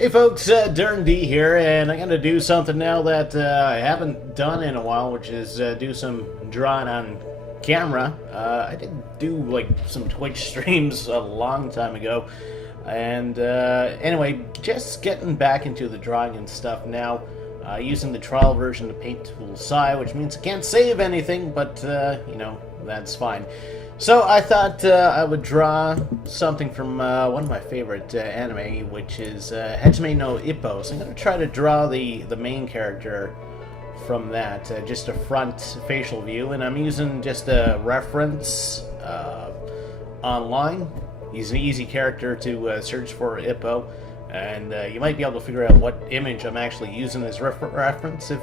Hey folks, Durinde here, and I'm going to do something now that I haven't done in a while, which is do some drawing on camera. I did do like some Twitch streams a long time ago, and anyway, just getting back into the drawing and stuff now, using the trial version of Paint Tool Sci, which means I can't save anything, but you know, that's fine. So I thought I would draw something from one of my favorite anime, which is Hajime no Ippo. So I'm going to try to draw the main character from that, just a front facial view, and I'm using just a reference online. He's an easy character to search for, Ippo, and you might be able to figure out what image I'm actually using as reference if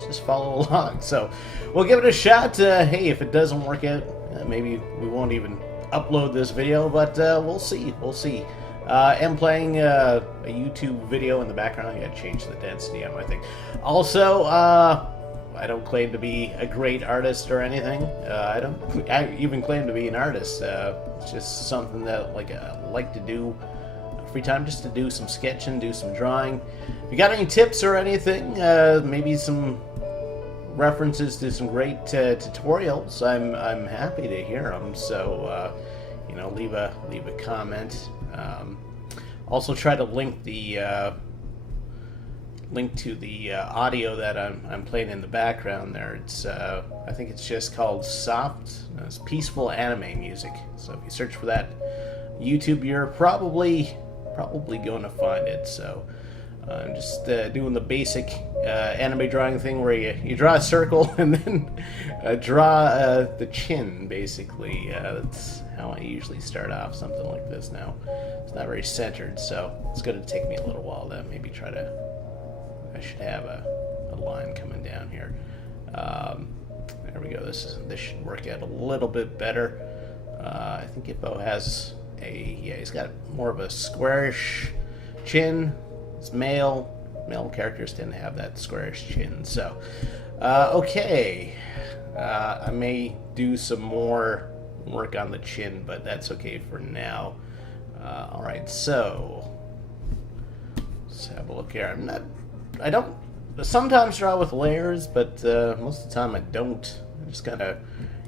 just follow along. So we'll give it a shot. Hey, if it doesn't work out, maybe we won't even upload this video, but we'll see. We'll see. I'm playing a YouTube video in the background. I gotta change the density on my thing. Also, I don't claim to be a great artist or anything. I even claim to be an artist. It's just something that I like to do free time, just to do some sketching, do some drawing. If you got any tips or anything, maybe some references to some great tutorials, I'm happy to hear them. So you know, leave a comment. Also, try to link the to the audio that I'm playing in the background there. It's I think it's just called it's peaceful anime music. So if you search for that YouTube, you're probably going to find it. So I'm just doing the basic anime drawing thing where you draw a circle and then draw the chin, basically. That's how I usually start off something like this now. It's not very centered, so it's going to take me a little while to maybe try to... I should have a line coming down here. There we go. This should work out a little bit better. I think Ippo has he's got more of a squarish chin. It's male. Male characters tend to have that squarish chin. So, okay. I may do some more work on the chin, but that's okay for now. Alright, so let's have a look here. I don't sometimes draw with layers, but most of the time I don't. I just kind of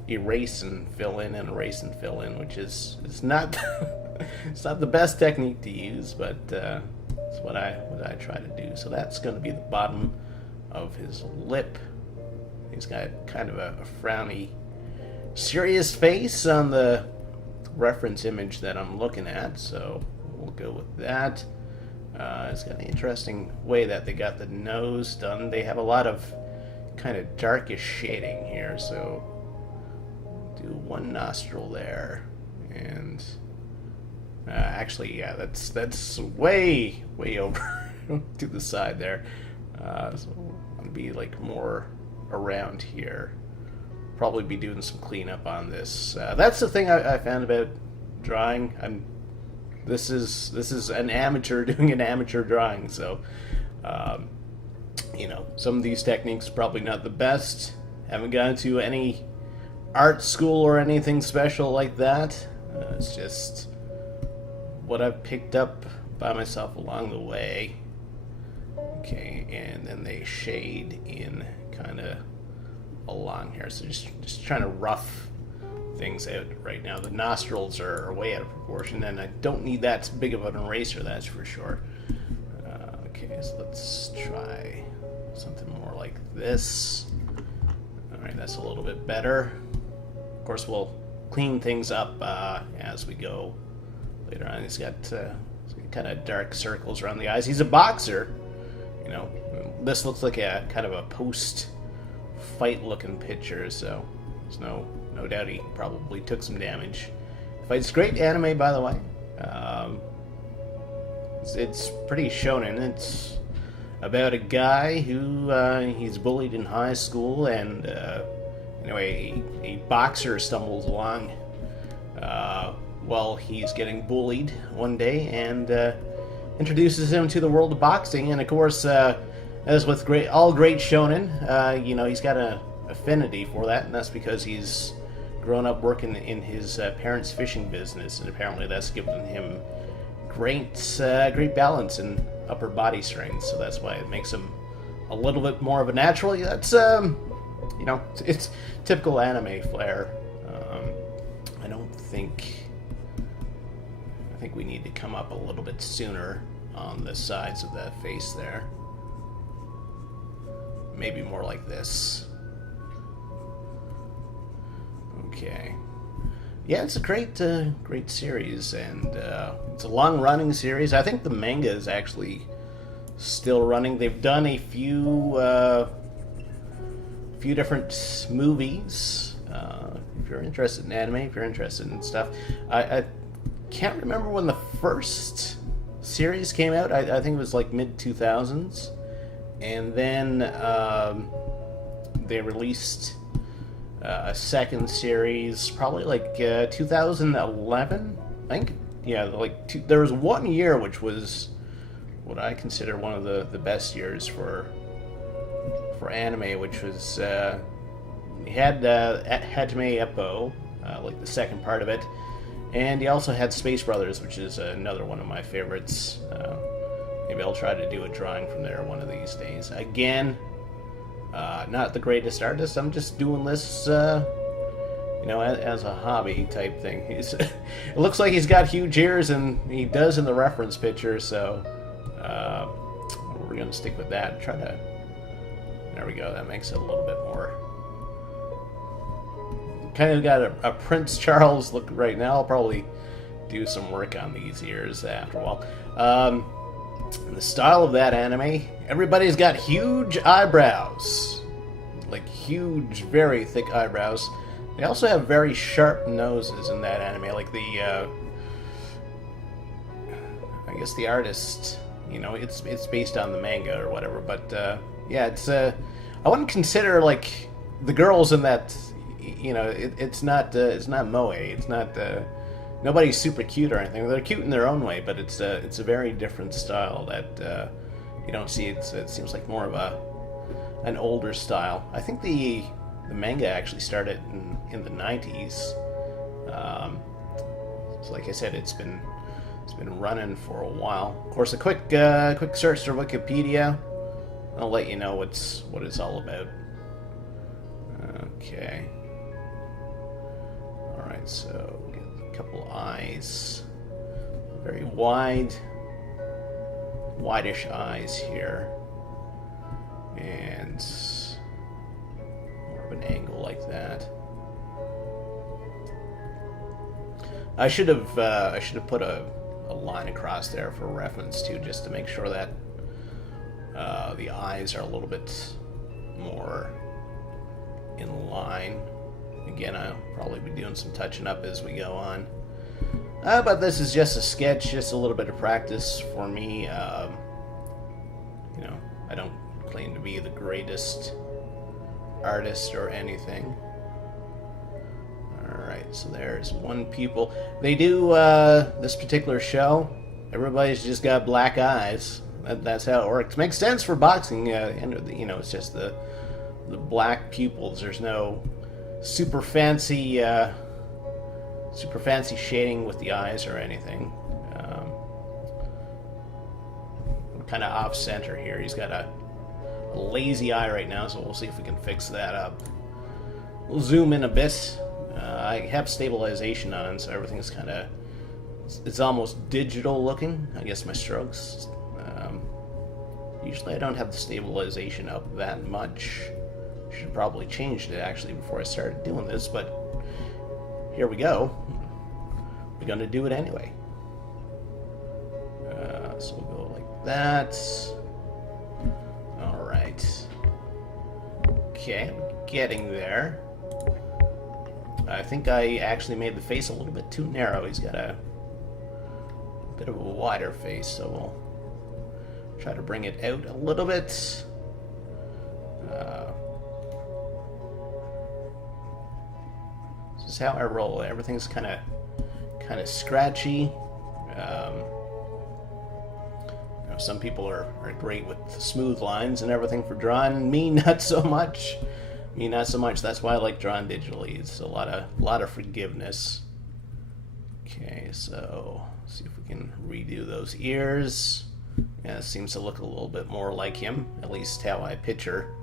erase and fill in and erase and fill in, which is not it's not the best technique to use, but it's what I try to do. So that's going to be the bottom of his lip. He's got kind of a frowny, serious face on the reference image that I'm looking at, so we'll go with that. It's got an interesting way that they got the nose done. They have a lot of kind of darkish shading here, so do one nostril there, and actually, yeah, that's way over to the side there. So I'm gonna be like more around here. Probably be doing some cleanup on this. That's the thing I found about drawing. This is an amateur doing an amateur drawing, so you know, some of these techniques probably not the best. Haven't gone to any art school or anything special like that. It's just what I've picked up by myself along the way. Okay, and then they shade in kind of along here. So just trying to rough things out right now. The nostrils are way out of proportion, and I don't need that big of an eraser, that's for sure. Okay, so let's try something more like this. Alright, that's a little bit better. Of course, we'll clean things up as we go later on. He's got kind of dark circles around the eyes. He's a boxer, you know. This looks like a kind of a post-fight looking picture, so there's no doubt he probably took some damage. Fights great anime, by the way. It's pretty shonen. It's about a guy who he's bullied in high school, and anyway, a boxer stumbles along while he's getting bullied one day and introduces him to the world of boxing. And of course, as with all great shonen, you know, he's got an affinity for that, and that's because he's grown up working in his parents' fishing business, and apparently that's given him great balance and upper body strength, so that's why it makes him a little bit more of a natural. That's you know, it's typical anime flair. I don't think. I think we need to come up a little bit sooner on the sides of that face there. Maybe more like this. Okay. Yeah, it's a great series, and it's a long-running series. I think the manga is actually still running. They've done a few different movies. If you're interested in anime, if you're interested in stuff, I can't remember when the first series came out. I think it was like mid-2000s, and then they released a second series, probably like 2011, I think. Yeah, like there was 1 year which was what I consider one of the best years for anime, which was he had Hajime Ippo, like the second part of it, and he also had Space Brothers, which is another one of my favorites. Maybe I'll try to do a drawing from there one of these days. Again, not the greatest artist. I'm just doing this, you know, as a hobby type thing. It looks like he's got huge ears, and he does in the reference picture. So we're gonna stick with that. Try to. There we go. That makes it a little bit more. Kind of got a Prince Charles look right now. I'll probably do some work on these ears after a while. The style of that anime, everybody's got huge eyebrows. Like huge, very thick eyebrows. They also have very sharp noses in that anime. Like the, I guess the artist, you know, it's based on the manga or whatever. But yeah, it's I wouldn't consider like the girls in that. You know, it's not moe. It's not nobody's super cute or anything. They're cute in their own way, but it's a very different style that you don't see. It seems like more of an older style. I think the manga actually started in the 90s. So like I said, it's been running for a while. Of course, a quick search to Wikipedia, I'll let you know what it's all about. Okay. All right, so we get a couple eyes, very wideish eyes here, and more of an angle like that. I should have put a line across there for reference too, just to make sure that the eyes are a little bit more in line. Again, I'll probably be doing some touching up as we go on. But this is just a sketch, just a little bit of practice for me. You know, I don't claim to be the greatest artist or anything. Alright, so there's one pupil. They do this particular show. Everybody's just got black eyes. That's how it works. Makes sense for boxing. And you know, it's just the black pupils. There's no super fancy shading with the eyes or anything. I'm kind of off center here. He's got a lazy eye right now, so we'll see if we can fix that up. We'll zoom in a bit. I have stabilization on, so everything's kind of, it's almost digital looking. I guess my strokes. Usually I don't have the stabilization up that much. Should probably changed it actually before I started doing this, but here we go. We're gonna do it anyway. So we'll go like that. All right. Okay, we're getting there. I think I actually made the face a little bit too narrow. He's got a bit of a wider face, so we'll try to bring it out a little bit. This is how I roll. Everything's kind of scratchy. You know, some people are great with smooth lines and everything for drawing. Me, not so much. That's why I like drawing digitally. It's a lot of forgiveness. Okay, so see if we can redo those ears. Yeah, it seems to look a little bit more like him, at least how I picture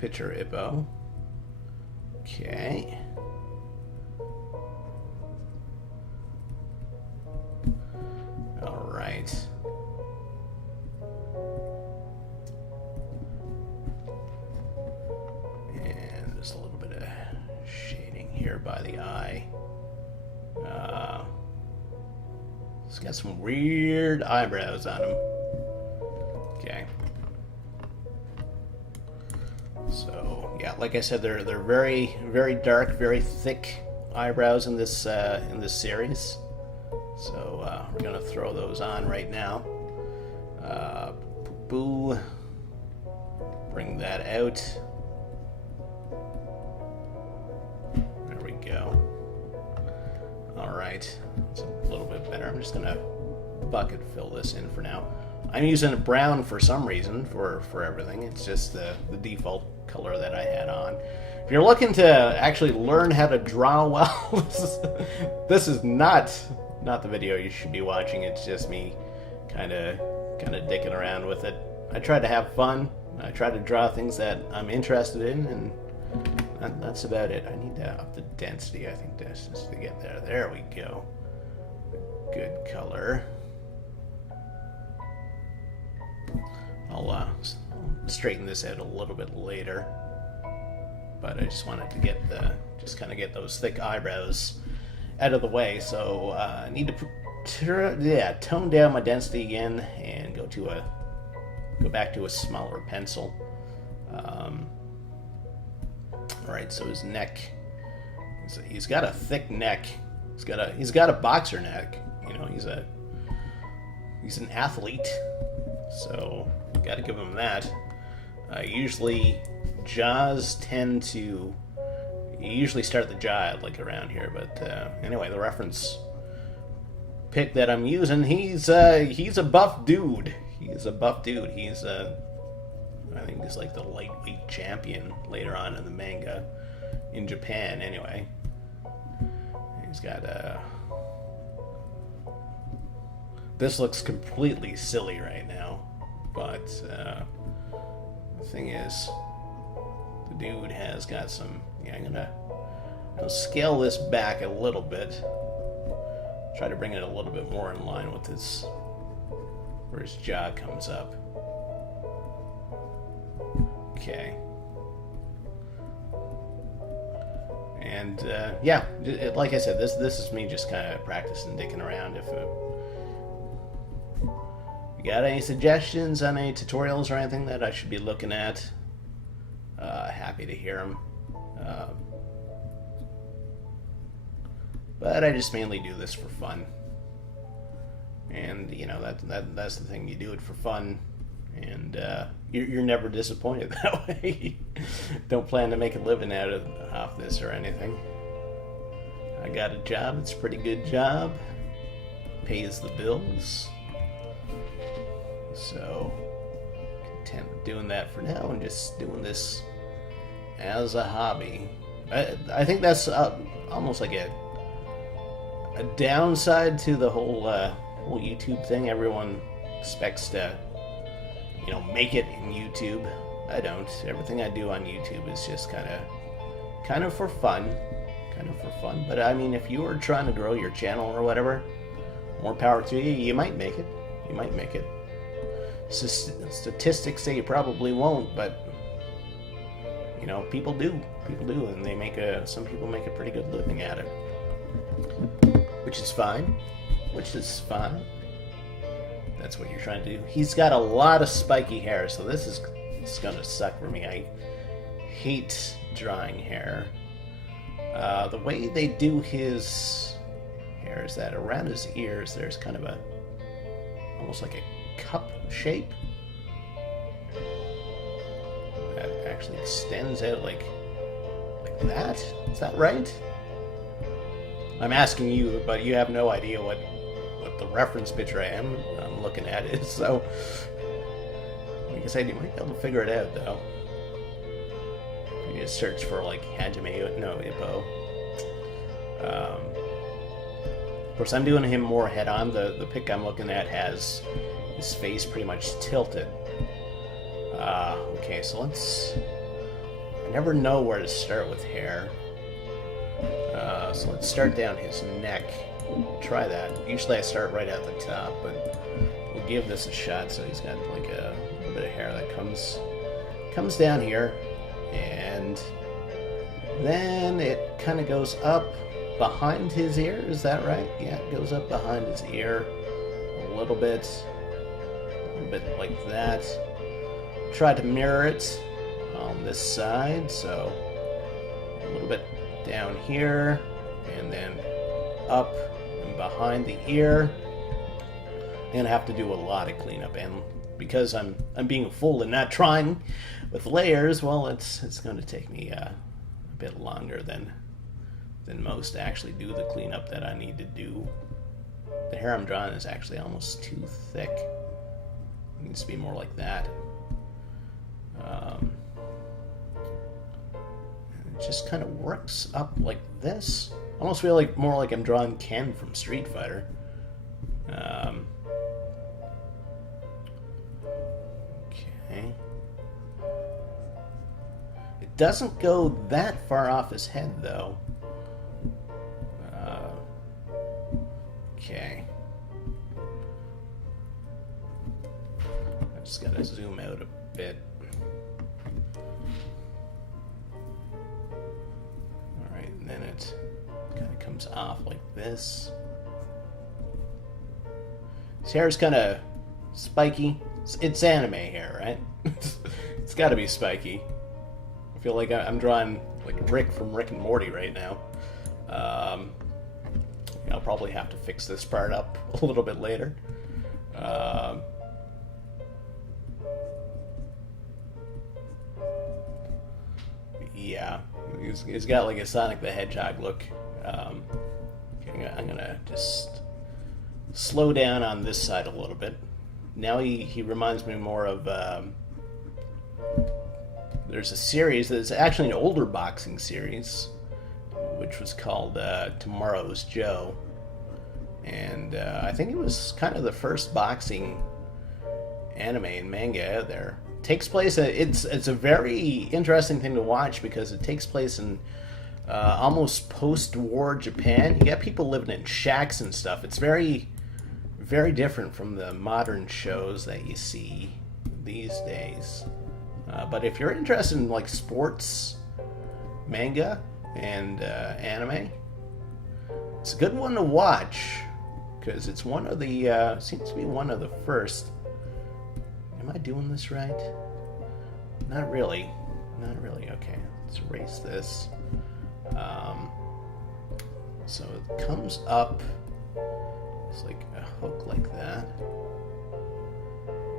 Ippo. Okay. All right. And there's a little bit of shading here by the eye. He's got some weird eyebrows on him. Okay. So yeah, like I said, they're very, very dark, very thick eyebrows in this series. So we're gonna throw those on right now. Boo. Bring that out. There we go. All right, it's a little bit better. I'm just gonna bucket fill this in for now. I'm using a brown for some reason for everything. It's just the default color that I had on. If you're looking to actually learn how to draw well, this is not the video you should be watching. It's just me kind of dicking around with it. I try to have fun. I try to draw things that I'm interested in, and that's about it. I need to up the density, I think, just to get there. There we go. Good color. I'll straighten this out a little bit later, but I just wanted to get get those thick eyebrows out of the way. So I need to tone down my density again and go back to a smaller pencil. All right, so his neck, he's got a thick neck. He's got a boxer neck. You know, he's an athlete, so got to give him that. Usually, jaws tend to. You usually start the jaw like around here, but anyway, the reference pic that I'm using, he's a buff dude. He's a buff dude. I think he's like the lightweight champion later on in the manga in Japan. Anyway, he's got this looks completely silly right now, but the thing is, the dude has got some. Yeah, I'm gonna scale this back a little bit. Try to bring it a little bit more in line with his where his jaw comes up. Okay. And yeah, like I said, this is me just kind of practicing, dicking around. If you got any suggestions on any tutorials or anything that I should be looking at, happy to hear them. But I just mainly do this for fun, and you know that's the thing. You do it for fun, and you're never disappointed that way. Don't plan to make a living off this or anything. I got a job. It's a pretty good job. Pays the bills. So content with doing that for now and just doing this as a hobby. I think that's almost like a downside to the whole YouTube thing. Everyone expects to, make it in YouTube. I don't. Everything I do on YouTube is just kind of for fun. But I mean, if you were trying to grow your channel or whatever, more power to you. You might make it. Statistics say you probably won't, but people do, and some people make a pretty good living at it, which is fine. That's what you're trying to do. He's got a lot of spiky hair, so this is gonna suck for me. I hate drawing hair. The way they do his hair is that around his ears there's kind of almost like a cup shape that actually extends out like that. Is that right? I'm asking you, but you have no idea what the reference picture I'm looking at is. So, like I said, you might be able to figure it out though. You just search for like Ippo. Of course, I'm doing him more head on. The pic I'm looking at has his face pretty much tilted. Okay, so let's... I never know where to start with hair. So let's start down his neck. Try that. Usually I start right at the top, but we'll give this a shot. So he's got like a little bit of hair that comes down here, and then it kind of goes up behind his ear. Is that right? Yeah, it goes up behind his ear a little bit like that. Try to mirror it on this side, so a little bit down here, and then up and behind the ear. I'm gonna have to do a lot of cleanup, and because I'm being a fool and not trying with layers, well, it's going to take me a bit longer than most to actually do the cleanup that I need to do. The hair I'm drawing is actually almost too thick. It needs to be more like that. It just kind of works up like this. I almost feel like more like I'm drawing Ken from Street Fighter. Okay. It doesn't go that far off his head, though. Okay. I just gotta zoom out a bit. Alright, and then it kind of comes off like this. His hair is kind of spiky. It's anime hair, right? It's gotta be spiky. I feel like I'm drawing like Rick from Rick and Morty right now. I'll probably have to fix this part up a little bit later. Yeah, he's got like a Sonic the Hedgehog look. Okay, I'm gonna just slow down on this side a little bit. Now he reminds me more of... there's a series that's actually an older boxing series, which was called Tomorrow's Joe. And I think it was kind of the first boxing anime and manga out there. It takes place... It's a very interesting thing to watch because it takes place in almost post-war Japan. You got people living in shacks and stuff. It's very, very different from the modern shows that you see these days. But if you're interested in like sports, manga, and anime, it's a good one to watch because it's one of the seems to be one of the first. Am I doing this right? Not really. Not really. Okay, let's erase this. So it comes up. It's like a hook like that,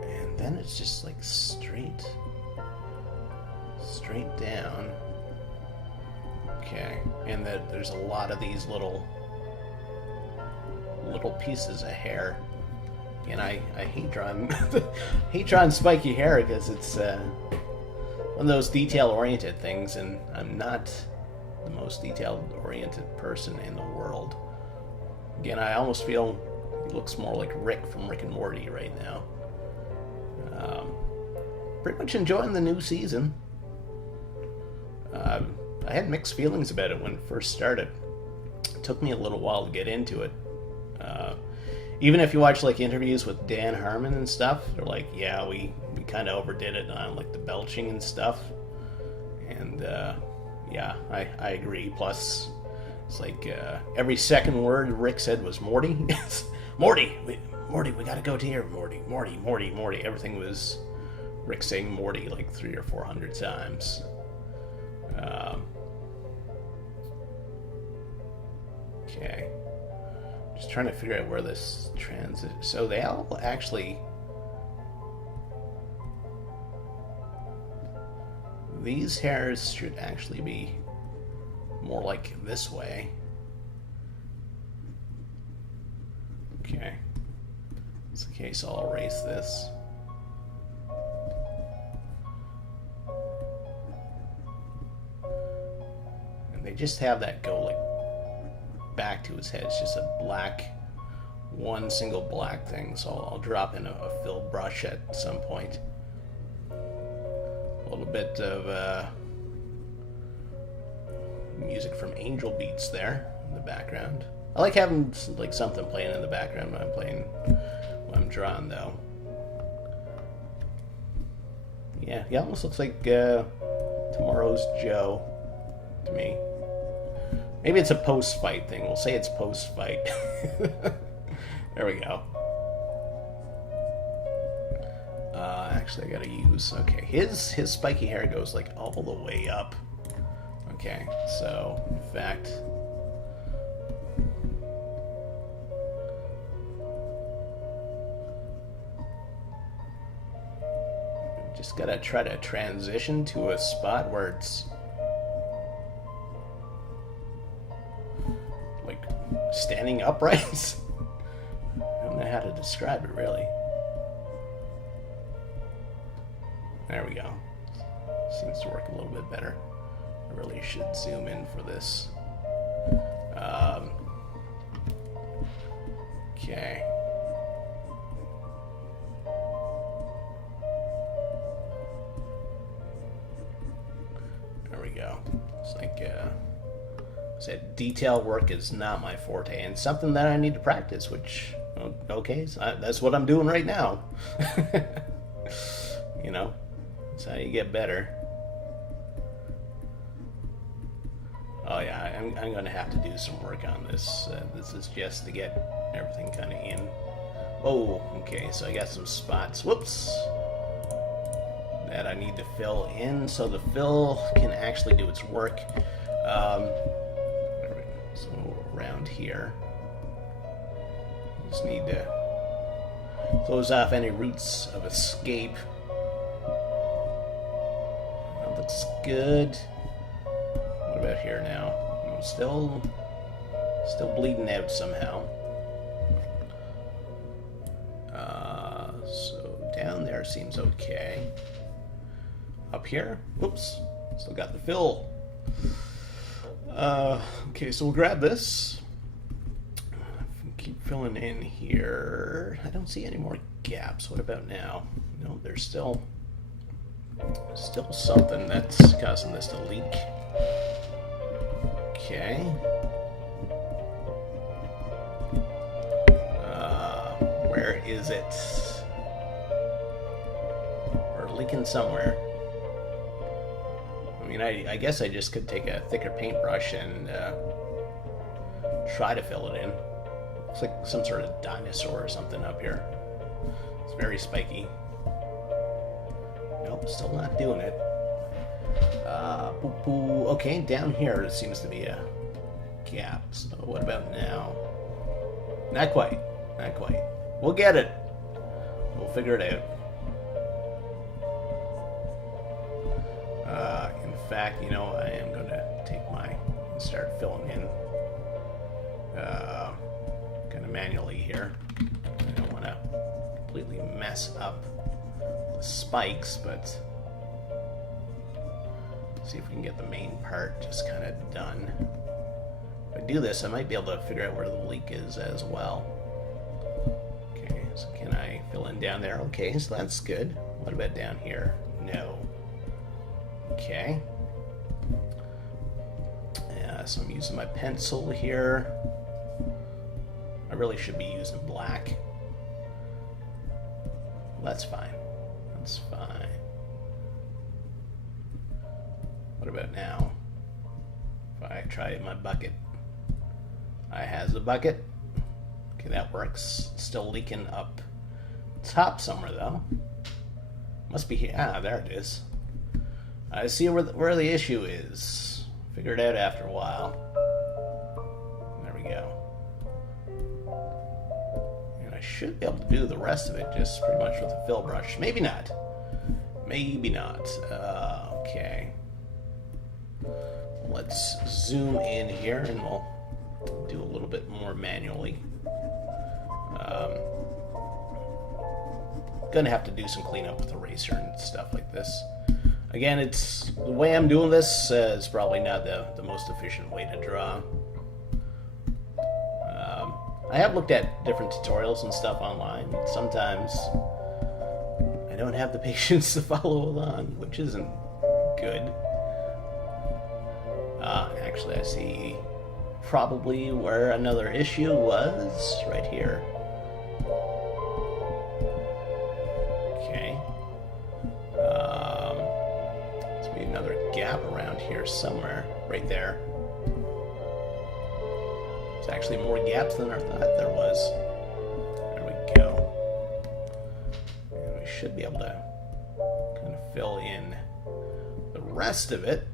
and then it's just like straight down. Okay, and there's a lot of these little pieces of hair, and I hate drawing hate drawing spiky hair because it's one of those detail-oriented things, and I'm not the most detail-oriented person in the world. Again, I almost feel he looks more like Rick from Rick and Morty right now. Pretty much enjoying the new season. I had mixed feelings about it when it first started. It took me a little while to get into it. Even if you watch like interviews with Dan Harmon and stuff, they're like, yeah, we kind of overdid it on like the belching and stuff. And yeah, I agree. Plus, it's like every second word Rick said was Morty. Morty, we gotta go to here. Morty. Everything was Rick saying Morty like 300 or 400 times. Okay. Just trying to figure out where this transit. So they all actually... These hairs should actually be more like this way. Okay. It's the case, I'll erase this. And they just have that go like back to his head. It's just a black one single black thing, so I'll drop in a fill brush at some point. A little bit of music from Angel Beats there in the background. I like having like something playing in the background when I'm drawing, though. Yeah, he almost looks like Tomorrow's Joe to me. Maybe it's a post-fight thing. We'll say it's post-fight. There we go. Actually, I gotta use... Okay, his spiky hair goes like all the way up. Okay, so, in fact... Just gotta try to transition to a spot where it's... like, standing upright. I don't know how to describe it, really. There we go. Seems to work a little bit better. I really should zoom in for this. Okay. There we go. It's like, said detail work is not my forte, and something that I need to practice, which, okay, so that's what I'm doing right now. You know, that's how you get better. Oh yeah, I'm going to have to do some work on this. This is just to get everything kind of in. Oh, okay, so I got some spots. Whoops. That I need to fill in so the fill can actually do its work. So around here, just need to close off any routes of escape. That looks good. What about here now? I'm still bleeding out somehow. So down there seems okay. Up here, whoops, still got the fill. Okay, so we'll grab this. Keep filling in here. I don't see any more gaps. What about now? No, there's still something that's causing this to leak. Okay. Where is it? We're leaking somewhere. I mean, I guess I just could take a thicker paintbrush and try to fill it in. Looks like some sort of dinosaur or something up here. It's very spiky. Nope, still not doing it. Okay, down here it seems to be a gap. So what about now? Not quite. Not quite. We'll get it. We'll figure it out. In fact, you know, I am going to take and start filling in kind of manually here. I don't want to completely mess up the spikes, but see if we can get the main part just kind of done. If I do this, I might be able to figure out where the leak is as well. Okay, so can I fill in down there? Okay, so that's good. What about down here? No. Okay. So I'm using my pencil here. I really should be using black. Well, that's fine. That's fine. What about now? If I try my bucket. I has a bucket. Okay, that works. Still leaking up top somewhere though. Must be here. Ah, there it is. I see where the issue is. Figure it out after a while. There we go. And I should be able to do the rest of it just pretty much with a fill brush. Maybe not. Maybe not. Okay. Let's zoom in here and we'll do a little bit more manually. Gonna have to do some cleanup with eraser and stuff like this. Again, it's the way I'm doing this is probably not the most efficient way to draw. I have looked at different tutorials and stuff online. Sometimes I don't have the patience to follow along, which isn't good. Actually, I see probably where another issue was right here. Okay. There's be another gap around here somewhere. Right there. There's actually more gaps than I thought there was. There we go. And we should be able to kind of fill in the rest of it.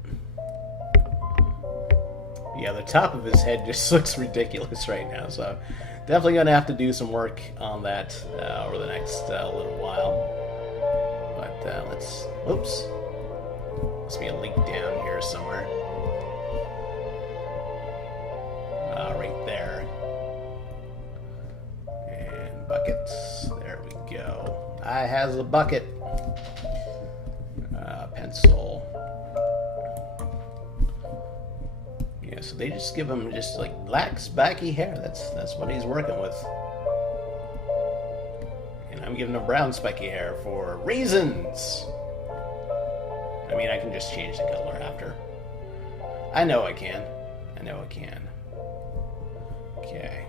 Yeah, the top of his head just looks ridiculous right now, so definitely going to have to do some work on that over the next little while. But let's... Oops. Must be a link down here somewhere. Right there. And buckets. There we go. I has a bucket. Pencil. Yeah, so they just give him just like black, spiky hair. That's what he's working with. And I'm giving him brown, spiky hair for reasons. I mean, I can just change the color after. I know I can. I know I can. Okay.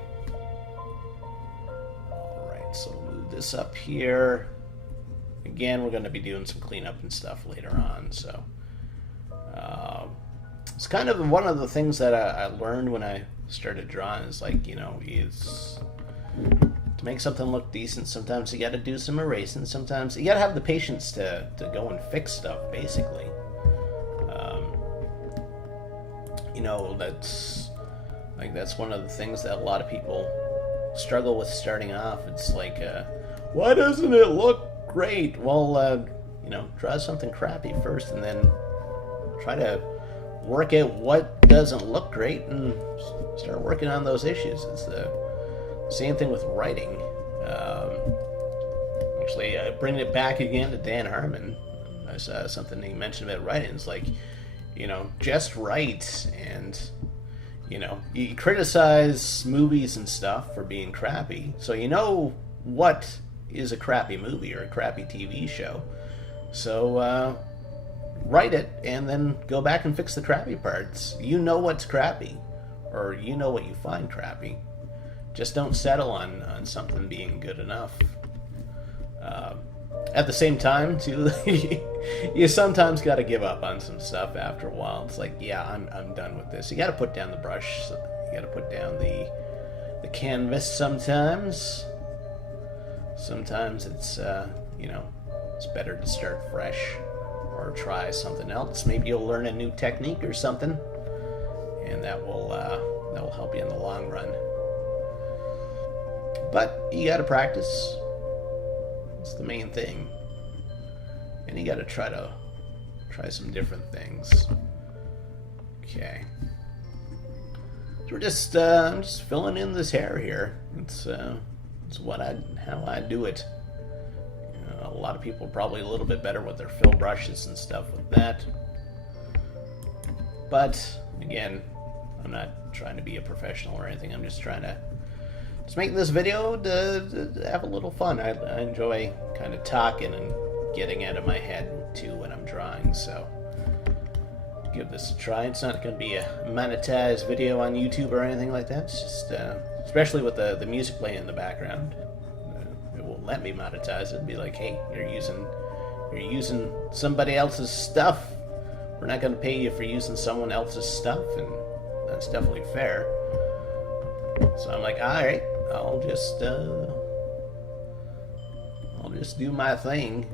Alright, so we'll move this up here. Again, we're going to be doing some cleanup and stuff later on, so... it's kind of one of the things that I learned when I started drawing is like, you know, is to make something look decent, sometimes you got to do some erasing, sometimes you got to have the patience to go and fix stuff, basically. You know, that's one of the things that a lot of people struggle with starting off. It's like, why doesn't it look great? Well, you know, draw something crappy first and then try to work out what doesn't look great and start working on those issues. It's the same thing with writing. Actually, bringing it back again to Dan Harmon, I saw something he mentioned about writing. It's like, you know, just write. And, you know, you criticize movies and stuff for being crappy, so you know what is a crappy movie or a crappy TV show. So, write it and then go back and fix the crappy parts. You know what's crappy, or you know what you find crappy. Just don't settle on something being good enough. At the same time, too, you sometimes got to give up on some stuff after a while. It's like, yeah, I'm done with this. You got to put down the brush. You got to put down the canvas sometimes. Sometimes it's, you know, it's better to start fresh or try something else. Maybe you'll learn a new technique or something, and that will help you in the long run. But you got to practice. It's the main thing. And you got to try some different things. Okay. So I'm just filling in this hair here. It's how I do it. You know, a lot of people are probably a little bit better with their fill brushes and stuff with that. But again, I'm not trying to be a professional or anything. I'm just trying to make this video to have a little fun. I enjoy kind of talking and getting out of my head too when I'm drawing, so give this a try. It's not going to be a monetized video on YouTube or anything like that. It's just, especially with the music playing in the background, it won't let me monetize it and be like, hey, you're using somebody else's stuff. We're not going to pay you for using someone else's stuff, and that's definitely fair. So I'm like, all right, I'll just do my thing,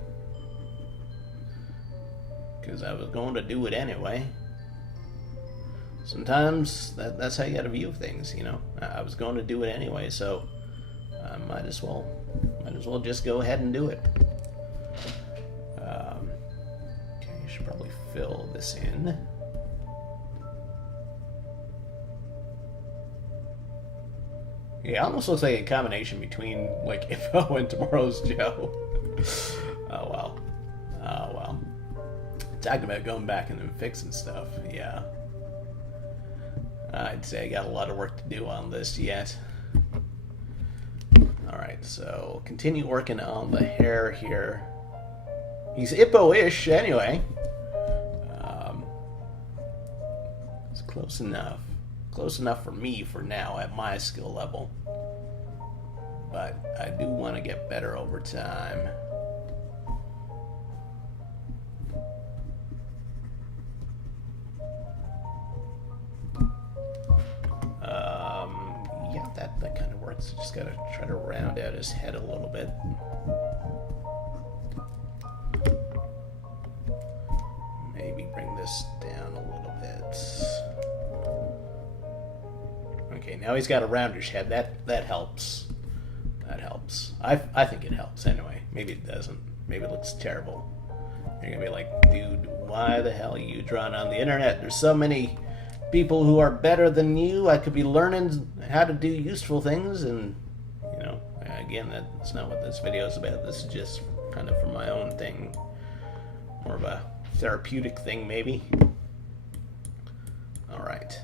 because I was going to do it anyway. Sometimes that's how you got to view things, you know. I was going to do it anyway, so I might as well just go ahead and do it. Okay, you should probably fill this in. Yeah, it almost looks like a combination between, like, Ippo and Tomorrow's Joe. Oh, well. Oh, well. Talking about going back and then fixing stuff, yeah. I'd say I got a lot of work to do on this yet. Alright, so continue working on the hair here. He's Ippo-ish anyway. It's close enough. Close enough for me for now at my skill level. But I do want to get better over time. Yeah, that kind of works. Just gotta try to round out his head a little bit. Maybe bring this down a little bit. Okay, now he's got a roundish head. That helps. That helps. I think it helps anyway. Maybe it doesn't. Maybe it looks terrible. You're gonna be like, dude, why the hell are you drawing on the internet? There's so many people who are better than you. I could be learning how to do useful things, and you know, again, that's not what this video is about. This is just kind of for my own thing, more of a therapeutic thing, maybe. All right,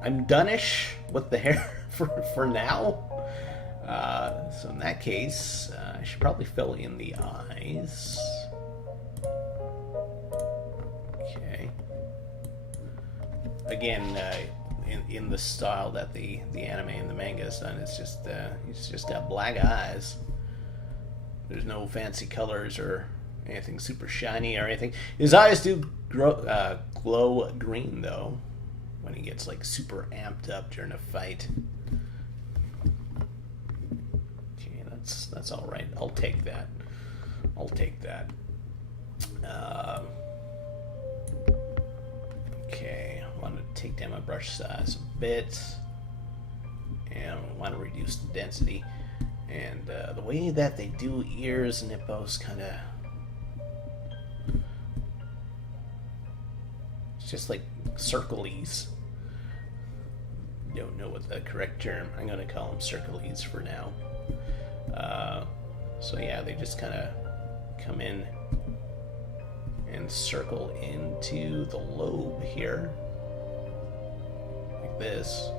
I'm done-ish with the hair for now. So in that case, I should probably fill in the eyes. Okay. Again, in the style that the anime and the manga is done, it's just got black eyes. There's no fancy colors or anything super shiny or anything. His eyes do glow green though, when he gets like super amped up during a fight. Okay, that's all right. I'll take that. I'll take that. Okay, I want to take down my brush size a bit, and I want to reduce the density. And the way that they do ears and Ippo's kind of, it's just like circle-ease. Don't know what the correct term. I'm going to call them circle-ease for now. So yeah, they just kind of come in and circle into the lobe here, like this.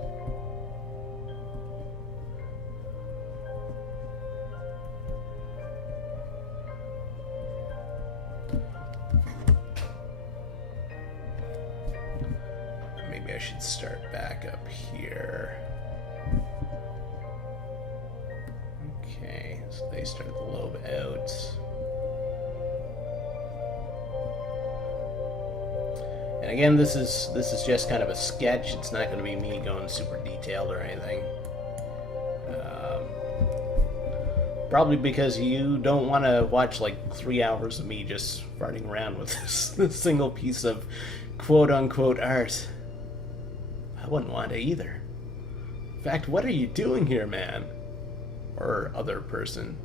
Maybe I should start back up here. Okay, so they start the lobe out. And again, this is just kind of a sketch. It's not going to be me going super detailed or anything. Probably because you don't want to watch like 3 hours of me just farting around with this single piece of quote-unquote art. I wouldn't want to either. In fact, what are you doing here, man? Or other person,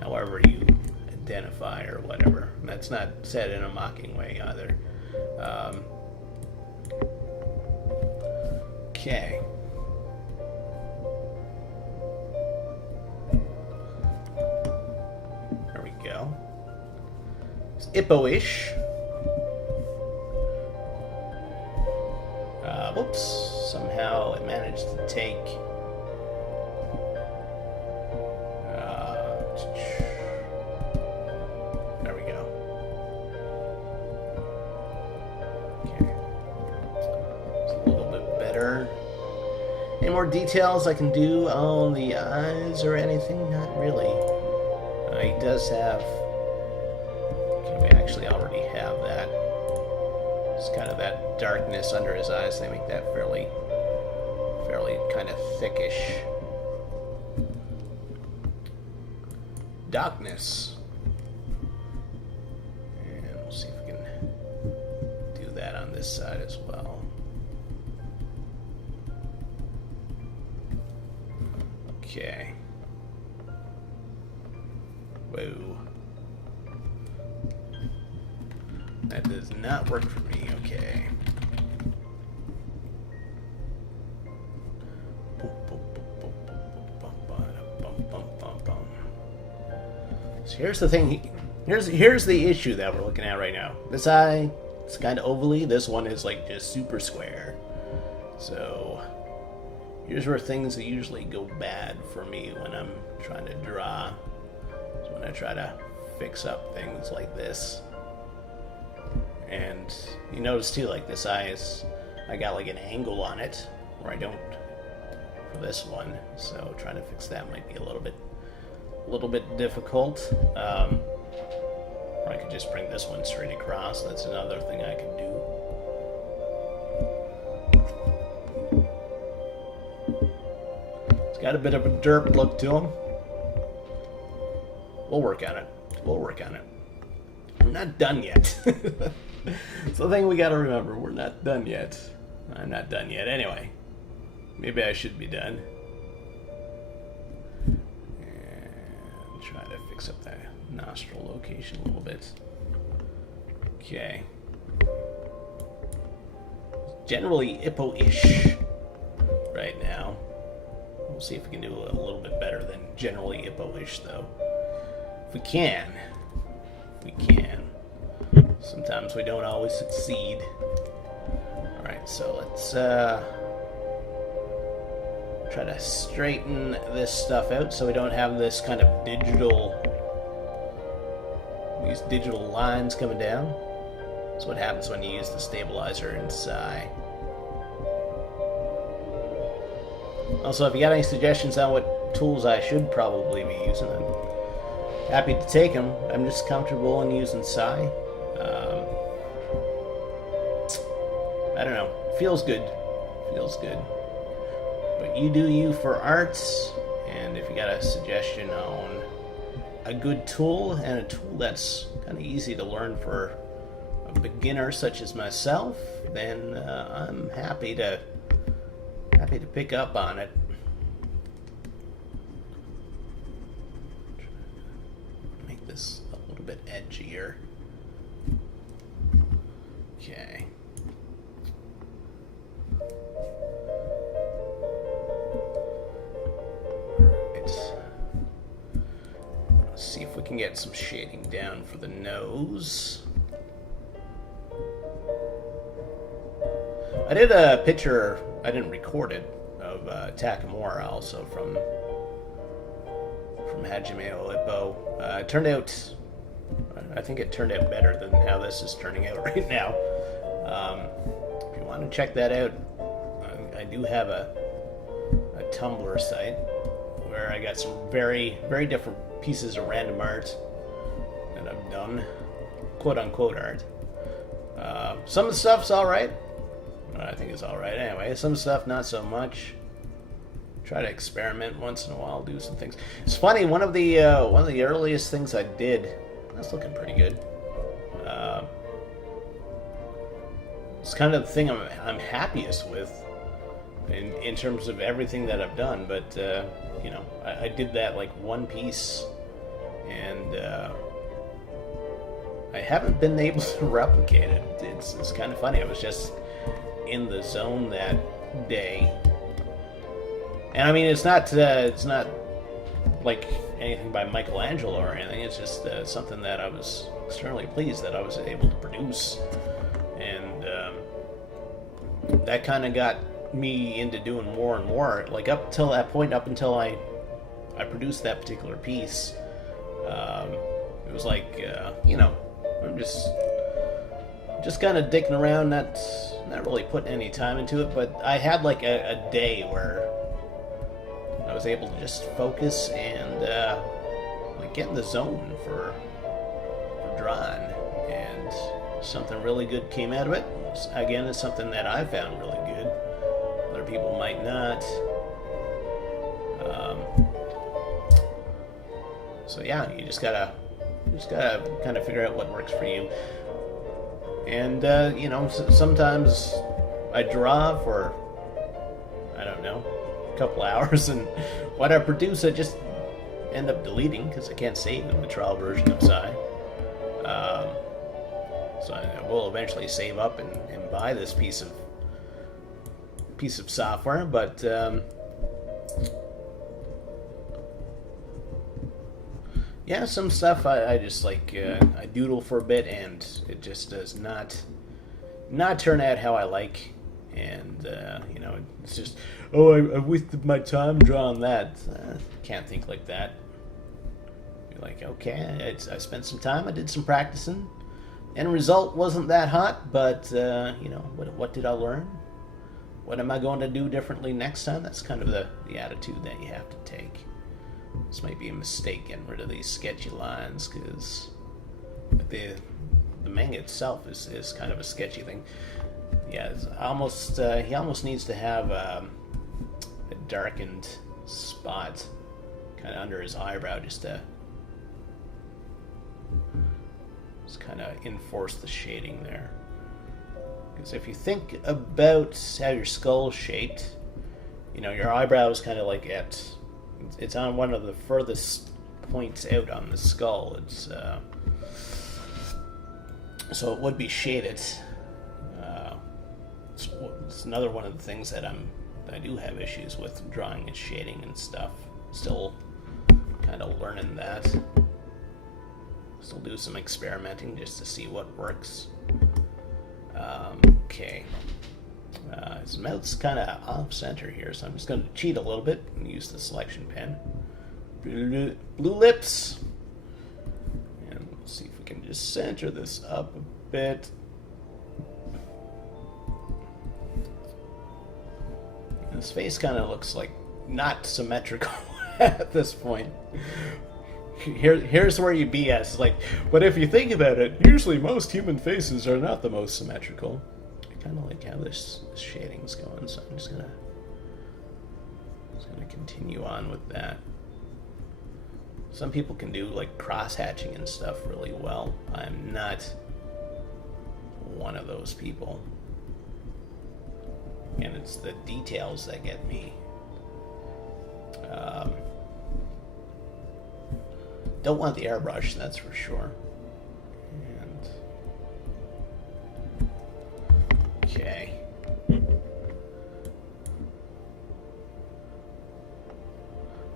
however you identify or whatever. And that's not said in a mocking way either. Okay. There we go. It's Ippo-ish. Whoops. Somehow it managed to take... there we go. Okay. It's a little bit better. Any more details I can do on the eyes or anything? Not really. He does have... okay, we actually already have that. It's kind of that darkness under his eyes. They make that fairly kind of thickish. Darkness. And we'll see if we can do that on this side as well. Okay. Whoa. That does not work for me, okay. So here's the thing, here's the issue that we're looking at right now. This eye, it's kind of ovally, this one is like just super square. So, Here's where things usually go bad for me when I'm trying to draw. It's when I try to fix up things like this. And you notice too, like this eye I got like an angle on it, where I don't for this one. So trying to fix that might be a little bit difficult. Or I could just bring this one straight across. That's another thing I could do. It's got a bit of a derp look to him. We'll work on it. We'll work on it. We're not done yet. It's the thing we gotta remember. We're not done yet. I'm not done yet. Anyway, maybe I should be done. And try to fix up that nostril location a little bit. Okay. Generally Ippo-ish right now. We'll see if we can do a little bit better than generally Ippo-ish, though. If we can. We can. Sometimes we don't always succeed. Alright, so let's try to straighten this stuff out so we don't have this kind of these digital lines coming down. That's what happens when you use the stabilizer in Psi. Also, if you got any suggestions on what tools I should probably be using, I'm happy to take them. I'm just comfortable in using Psi. I don't know. Feels good. Feels good. But you do you for arts, and if you got a suggestion on a good tool, and a tool that's kind of easy to learn for a beginner such as myself, then I'm happy to pick up on it. Make this a little bit edgier. Okay. Let's see if we can get some shading down for the nose. I did a picture, I didn't record it, of Takamura, also from Hajime Ippo. It turned out, I think it turned out better than how this is turning out right now. If you want to check that out, I do have a Tumblr site where I got some very, very different pieces of random art that I've done, quote-unquote art. Some of the stuff's alright. I think it's alright anyway. Some stuff not so much. Try to experiment once in a while, do some things. It's funny, one of the earliest things I did, that's looking pretty good. It's kind of the thing I'm happiest with in terms of everything that I've done, but you know, I did that like one piece, and I haven't been able to replicate it. It's kind of funny. I was just in the zone that day, and I mean, it's not like anything by Michelangelo or anything. It's just something that I was extremely pleased that I was able to produce, and that kind of got me into doing more and more. Like up till that point, up until I produced that particular piece, it was like you know, I'm just kind of dicking around, not really putting any time into it. But I had like a day where I was able to just focus and like get in the zone for drawing, and something really good came out of it. Again, it's something that I found really good. Other people might not. So yeah, you just gotta kind of figure out what works for you. And you know, sometimes I draw for, I don't know, a couple hours, and what I produce I just end up deleting because I can't save in the trial version of Psi. So I will eventually save up and buy this piece of software, but yeah, some stuff I just like I doodle for a bit, and it just does not turn out how I like And, you know, it's just, oh, I wasted my time drawing that. Can't think like that. You're like, okay, I spent some time, I did some practicing. End result wasn't that hot, but, you know, what did I learn? What am I going to do differently next time? That's kind of the attitude that you have to take. This might be a mistake getting rid of these sketchy lines, because the manga itself is kind of a sketchy thing. Yeah, it's almost he almost needs to have a darkened spot kind of under his eyebrow just to kind of enforce the shading there. Because if you think about how your skull's shaped, you know, your eyebrow is kind of like it's on one of the furthest points out on the skull. It's so it would be shaded. It's another one of the things that I do have issues with drawing and shading and stuff. Still kind of learning that. Still do some experimenting just to see what works. Okay. His mouth's kind of off center here, so I'm just going to cheat a little bit and use the selection pen. Blue lips. And we'll see if we can just center this up a bit. His face kind of looks like not symmetrical at this point. Here's where you BS. Like, but if you think about it, usually most human faces are not the most symmetrical. I kind of like how this shading's going, so I'm just gonna continue on with that. Some people can do like cross hatching and stuff really well. I'm not one of those people. And it's the details that get me. Don't want the airbrush, that's for sure. And okay.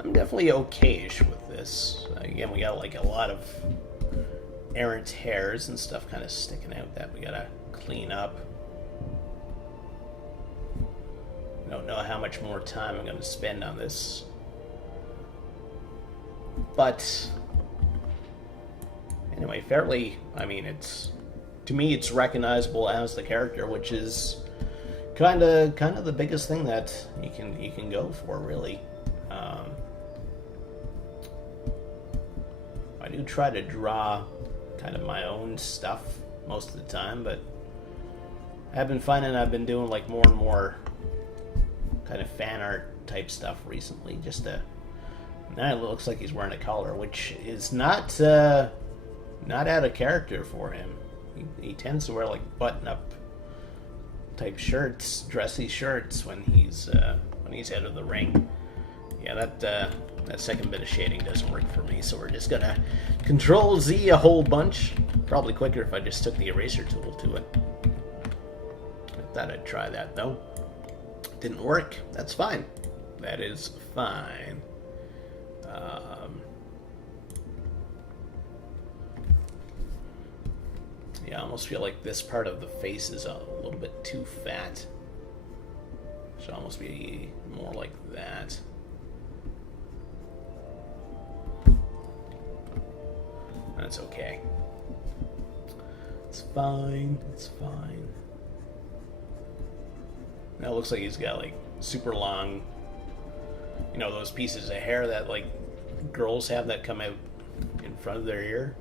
I'm definitely okay-ish with this. Again, we got like a lot of errant hairs and stuff kind of sticking out that we gotta clean up. Don't know how much more time I'm going to spend on this, but anyway, fairly. I mean, to me, it's recognizable as the character, which is kind of the biggest thing that you can go for, really. I do try to draw kind of my own stuff most of the time, but I've been finding I've been doing like more and more kind of fan art type stuff recently, just to. Now it looks like he's wearing a collar, which is not out of character for him. He tends to wear like button-up type shirts, dressy shirts when he's out of the ring. Yeah, that second bit of shading doesn't work for me, so we're just gonna Control Z a whole bunch. Probably quicker if I just took the eraser tool to it. I thought I'd try that though. Didn't work. That's fine. That is fine. Yeah, I almost feel like this part of the face is a little bit too fat. Should almost be more like that. That's okay. It's fine. It's fine. Now it looks like he's got like super long, you know, those pieces of hair that like girls have that come out in front of their ear.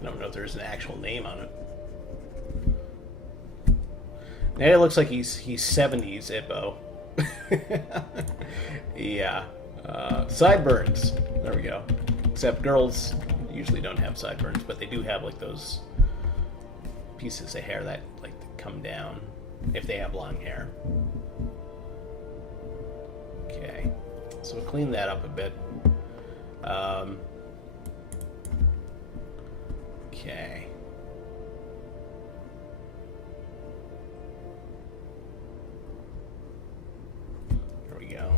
I don't know if there's an actual name on it. Now it looks like he's 70s Ippo. Yeah. Sideburns. There we go. Except girls usually don't have sideburns, but they do have like those pieces of hair that like come down if they have long hair. Okay, so we'll clean that up a bit. Okay. Here we go.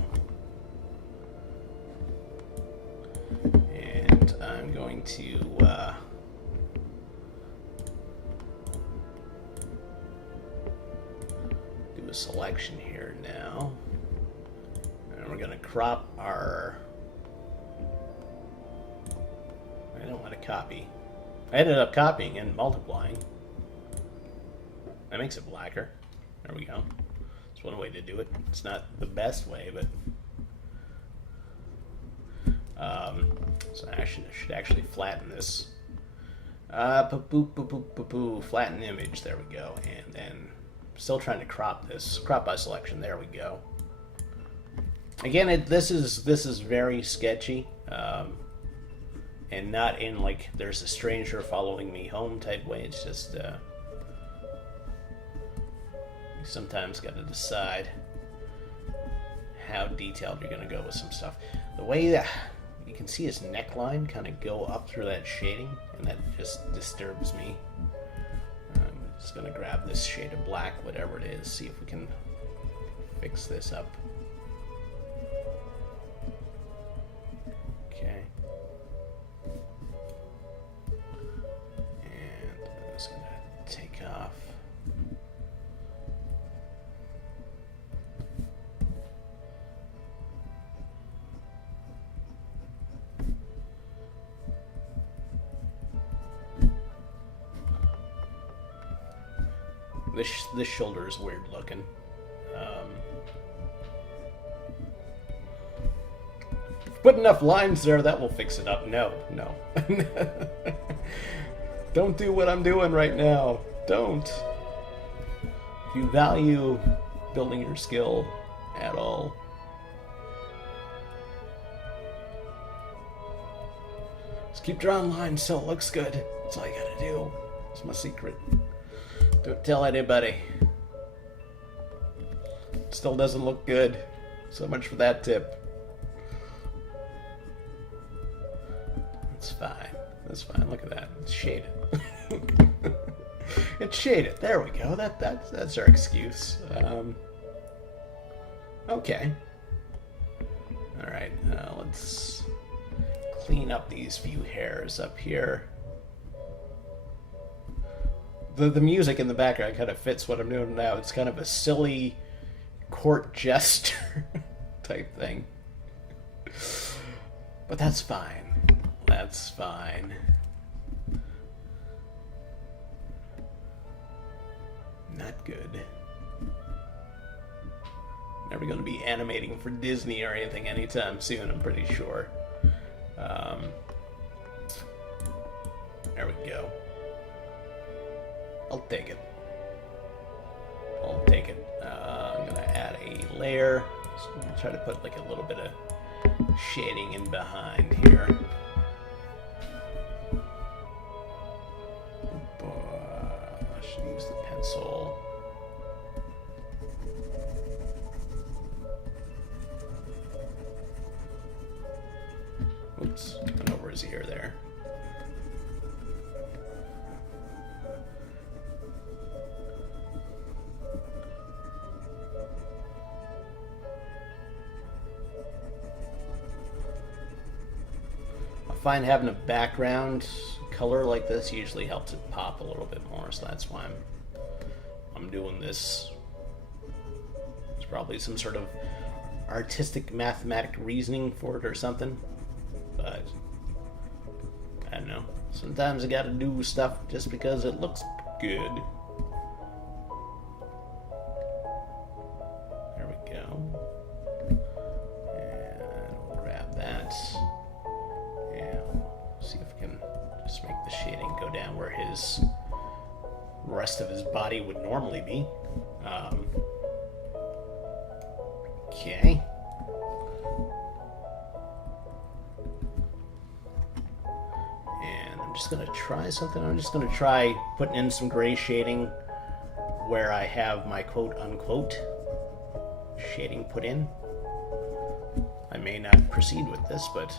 And I'm going to a selection here now. And we're going to crop our... I don't want to copy. I ended up copying and multiplying. That makes it blacker. There we go. That's one way to do it. It's not the best way, but... so I should actually flatten this. Flatten image. There we go. And then still trying to crop this. Crop by selection. There we go. Again, this is very sketchy, and not in like there's a stranger following me home type way. It's just you sometimes got to decide how detailed you're going to go with some stuff. The way that you can see his neckline kind of go up through that shading, and that just disturbs me. I'm just going to grab this shade of black, whatever it is, see if we can fix this up. Okay. And I'm just going to take off. This shoulder is weird looking. Put enough lines there, that will fix it up. No. Don't do what I'm doing right now. Don't. If you value building your skill at all, just keep drawing lines so it looks good. That's all you gotta do. It's my secret. Don't tell anybody. Still doesn't look good. So much for that tip. It's fine. That's fine. Look at that. It's shaded. It's shaded. There we go. That's our excuse. Okay. All right. Let's clean up these few hairs up here. The music in the background kind of fits what I'm doing now. It's kind of a silly court jester type thing. But that's fine. That's fine. Not good. Never going to be animating for Disney or anything anytime soon, I'm pretty sure. There we go. I'll take it. I'll take it. I'm going to add a layer. So I'm going to try to put like a little bit of shading in behind here. I should use the pencil. Oops, went over his ear there. I find having a background color like this usually helps it pop a little bit more, so that's why I'm doing this. There's probably some sort of artistic mathematic reasoning for it or something, but I don't know. Sometimes I gotta do stuff just because it looks good. There we go. And we'll grab that. See if we can just make the shading go down where his rest of his body would normally be. Okay. And I'm just going to try something. I'm just going to try putting in some gray shading where I have my quote-unquote shading put in. I may not proceed with this, but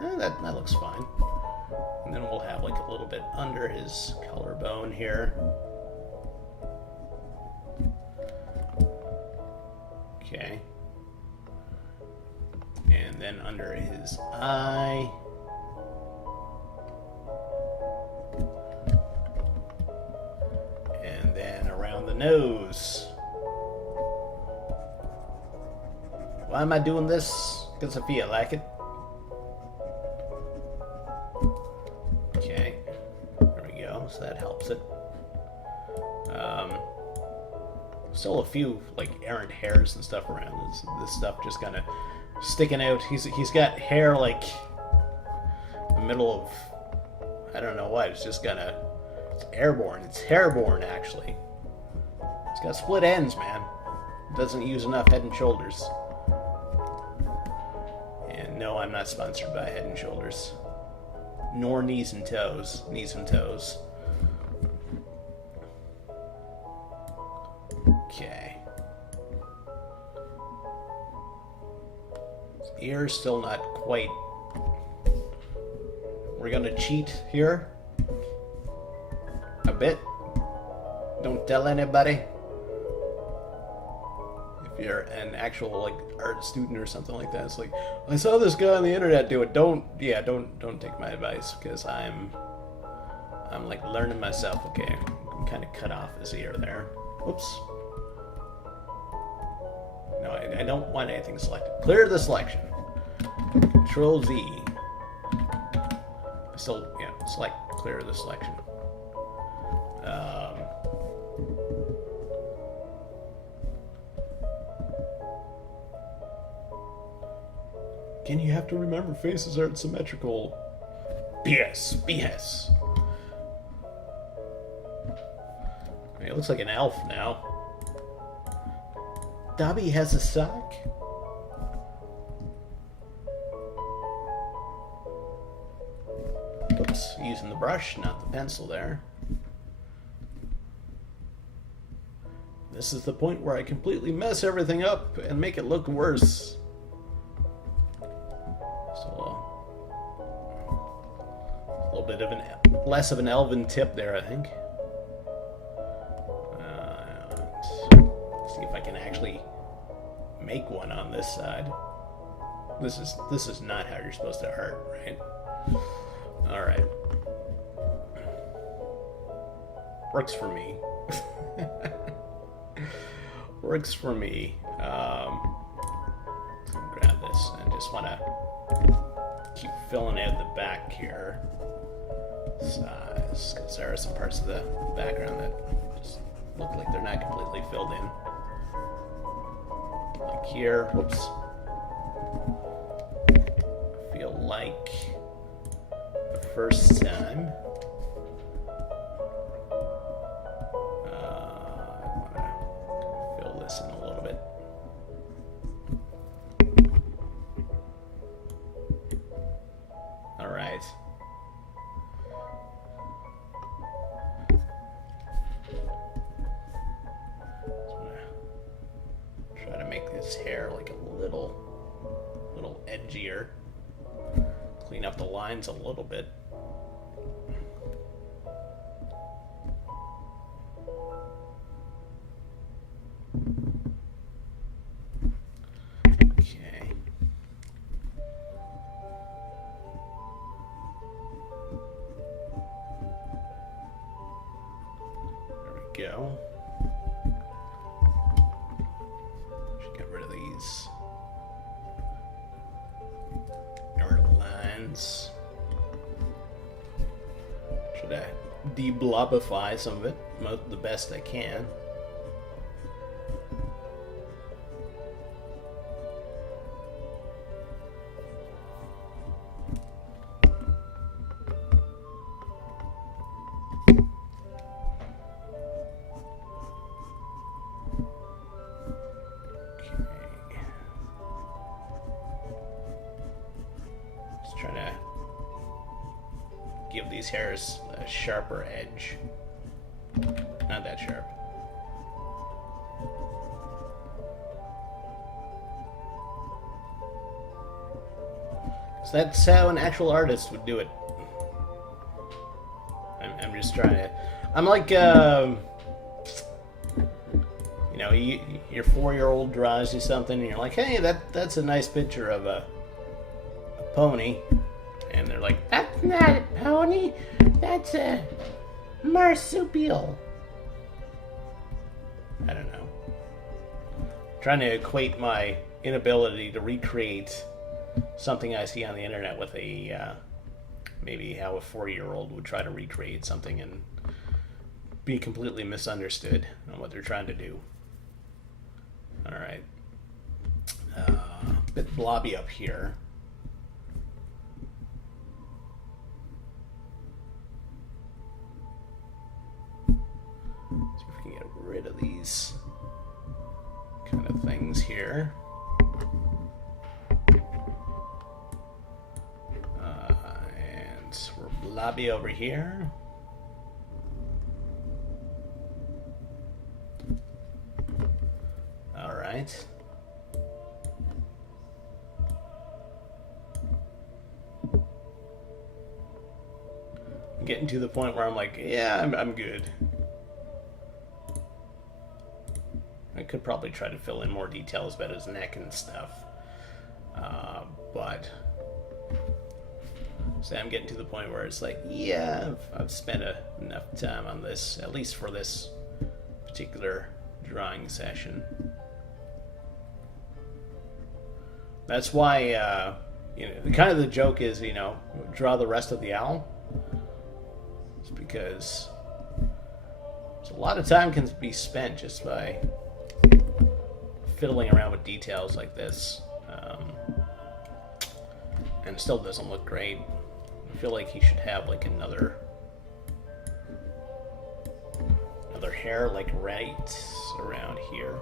that looks fine. And then we'll have like a little bit under his collarbone here. Okay. And then under his eye. And then around the nose. Why am I doing this? Because I feel like it. Okay. There we go. So that helps it. Still a few like errant hairs and stuff around. This stuff just kind of sticking out. He's got hair like in the middle of, I don't know what. It's just gonna. It's airborne. It's hairborne actually. It's got split ends, man. It doesn't use enough Head and Shoulders. And no, I'm not sponsored by Head and Shoulders. Nor Knees and Toes. Knees and Toes. Okay. His ear's still not quite. We're gonna cheat here. A bit. Don't tell anybody. If you're an actual like art student or something like that, it's like, I saw this guy on the internet do it. Don't take my advice, because I'm like learning myself. Okay, I'm kind of cut off his ear there. Whoops. No, I don't want anything selected. Clear the selection. Control Z. Still, yeah, select clear the selection. Again, you have to remember faces aren't symmetrical. BS. I mean, it looks like an elf now. Dobby has a sock? Oops, using the brush, not the pencil there. This is the point where I completely mess everything up and make it look worse. So, a little bit of less of an elven tip there, I think. See if I can actually make one on this side. This is not how you're supposed to art, right? All right. Works for me. Works for me. Grab this and just want to keep filling out the back here. Size, because there are some parts of the background that just look like they're not completely filled in. Like here, whoops. I feel like the first time I want to fill this in a little bit. All right. Try to make this hair like a little edgier. Clean up the lines a little bit. Okay. There we go. Should get rid of these lines. Should I de-blobify some of it the best I can? Trying to give these hairs a sharper edge. Not that sharp. So that's how an actual artist would do it. I'm just trying to. I'm like, your 4-year-old draws you something, and you're like, hey, that's a nice picture of a pony, and they're like, that's not a pony, that's a marsupial. I don't know. Trying to equate my inability to recreate something I see on the internet with a maybe how a 40-year-old would try to recreate something and be completely misunderstood on what they're trying to do. All right, a bit blobby up here. See if we can get rid of these kind of things here. And we're blobby over here. All right. I'm getting to the point where I'm like, yeah, I'm good. I could probably try to fill in more details about his neck and stuff. But so I'm getting to the point where it's like, yeah, I've spent enough time on this, at least for this particular drawing session. That's why, kind of the joke is, draw the rest of the owl. It's because a lot of time can be spent just by fiddling around with details like this. And it still doesn't look great. I feel like he should have like another hair like right around here.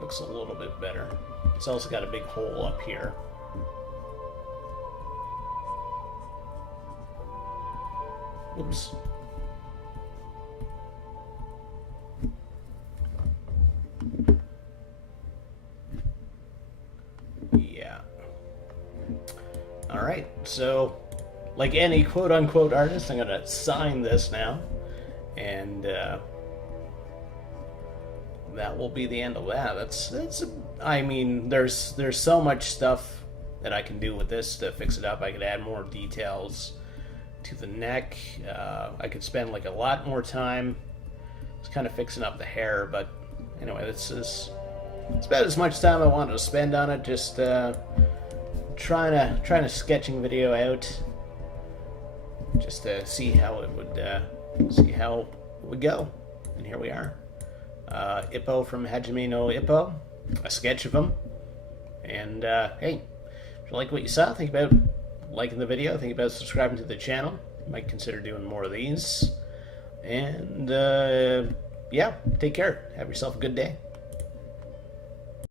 Looks a little bit better. It's also got a big hole up here. Oops. Yeah. All right. So, like any quote-unquote artist, I'm gonna sign this now, and that will be the end of that. That's. I mean, there's so much stuff that I can do with this to fix it up. I could add more details to the neck. I could spend like a lot more time just kind of fixing up the hair, but anyway, it's about as much time I wanted to spend on it. Just trying to sketching video out, just to see how it would go. And here we are. Ippo from Hajime no Ippo, a sketch of him. And hey, if you like what you saw, think about liking the video, think about subscribing to the channel. You might consider doing more of these. And yeah, take care. Have yourself a good day.